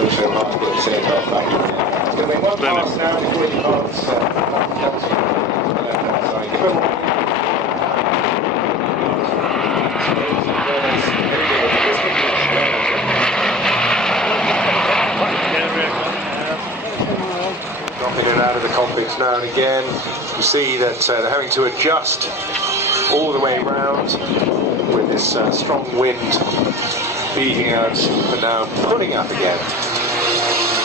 Wiltshire Park with this aircraft back in there. It's going to be one pass now before he departs Kelsey on the left-hand side. Give him one. Dropping it out of the cockpits now and again. You see that they're having to adjust all the way round with this strong wind beating out, but now pulling up again.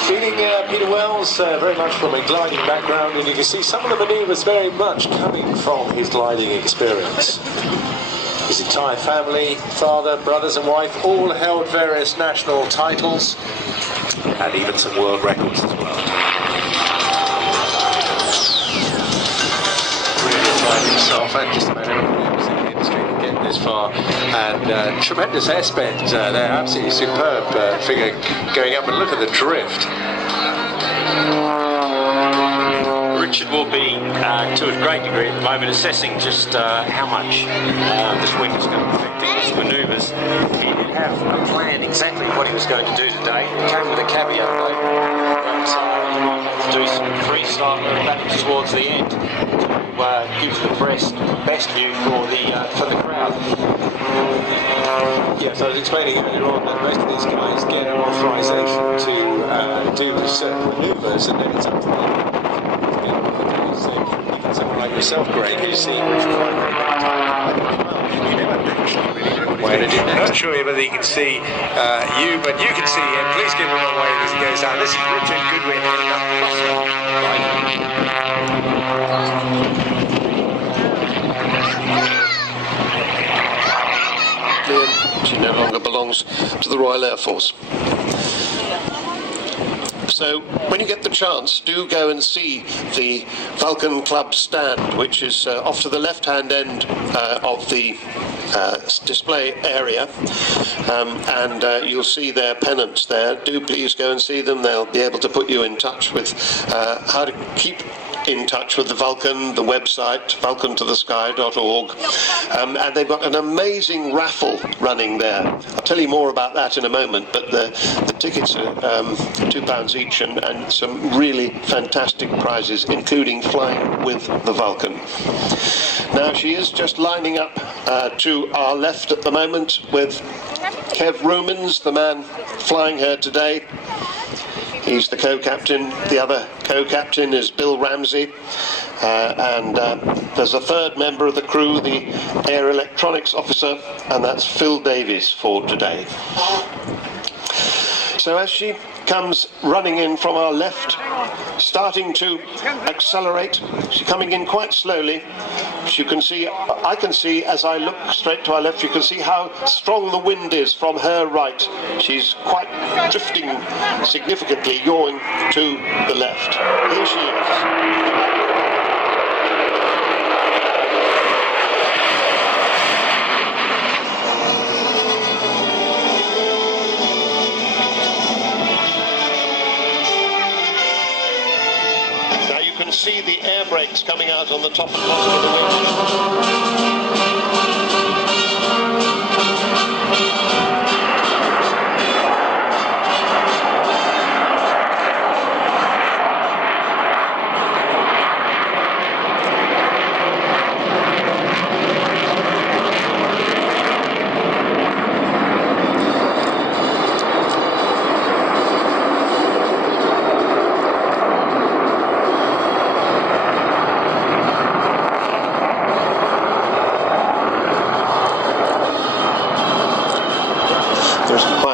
Feeling Peter Wells very much from a gliding background, and you can see some of the manoeuvres very much coming from his gliding experience. His entire family, father, brothers and wife, all held various national titles and even some world records as well. Himself and just about everybody else in the industry to get this far, and tremendous airspeed there, absolutely superb figure going up, and look at the drift. Richard will be, to a great degree at the moment, assessing just how much this wind is going to affect his manoeuvres. He did have a plan exactly what he was going to do today. It came with a caveat though, that he might have to do some freestyle back towards the end to give the best view for the crowd. Yes, I was explaining earlier on that most of these guys get an authorization to do certain manoeuvres, and then it's up to them. So even someone like yourself, Greg, who's seen which you never actually really know what he's going to do next. Not sure whether he can see you, but you can see him. Please give him a wave as he goes down. This is Richard Goodwin heading up She no longer belongs to the Royal Air Force. So when you get the chance, do go and see the Vulcan Club stand, which is off to the left-hand end of the display area, and you'll see their pennants there. Do please go and see them. They'll be able to put you in touch with how to keep in touch with the Vulcan, the website, vulcantothesky.org, and they've got an amazing raffle running there. I'll tell you more about that in a moment, but the tickets are £2 each, and some really fantastic prizes, including flying with the Vulcan. Now she is just lining up to our left at the moment with Kev Rumans, the man flying her today. He's the co-captain. The other co-captain is Bill Ramsey, and there's a third member of the crew, the air electronics officer, and that's Phil Davies for today. So as she comes running in from our left, starting to accelerate, she's coming in quite slowly. You can see, I can see as I look straight to our left, you can see how strong the wind is from her right. She's quite drifting significantly, yawing to the left. Here she is. See the air brakes coming out on the top and bottom of the winch.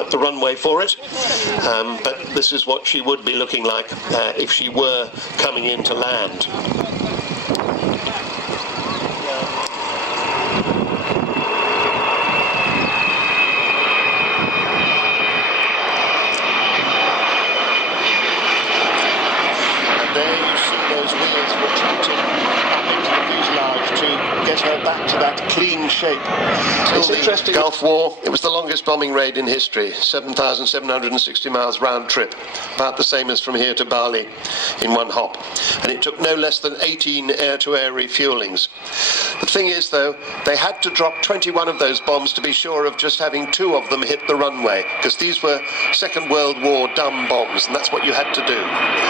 The runway for it, but this is what she would be looking like if she were coming in to land. And there you see those wheels retracting into the fuselage to get her back to that clean shape. It's interesting. Gulf War, it was the longest bombing raid in history, 7,760 miles round trip, about the same as from here to Bali in one hop. And it took no less than 18 air-to-air refuelings. The thing is, though, they had to drop 21 of those bombs to be sure of just having 2 of them hit the runway, because these were Second World War dumb bombs, and that's what you had to do.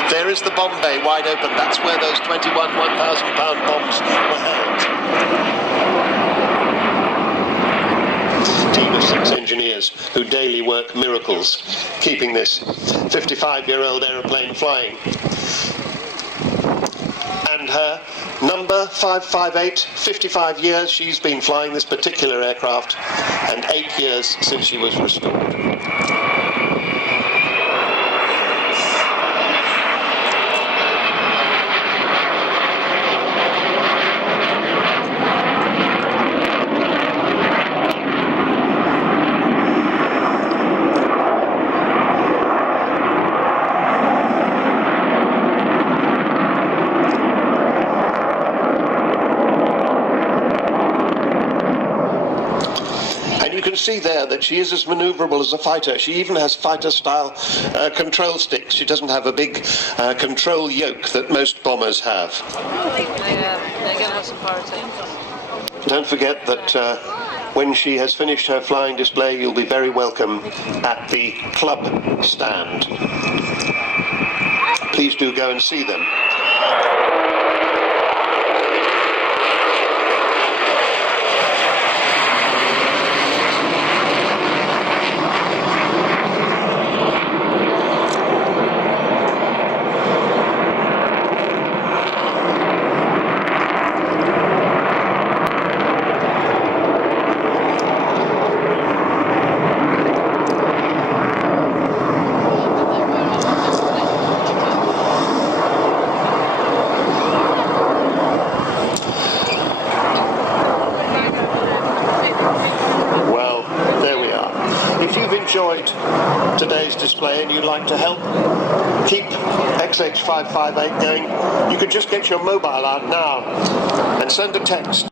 There is the bomb bay wide open. That's where those 21 1,000-pound bombs were held. Team of 6 engineers who daily work miracles, keeping this 55-year-old aeroplane flying. And her number 558, 55 years she's been flying this particular aircraft, and 8 years since she was restored. You can see there that she is as manoeuvrable as a fighter. She even has fighter-style control sticks. She doesn't have a big control yoke that most bombers have. Don't forget that when she has finished her flying display, you'll be very welcome at the club stand. Please do go and see them. Enjoyed today's display and you'd like to help keep XH558 going, you could just get your mobile out now and send a text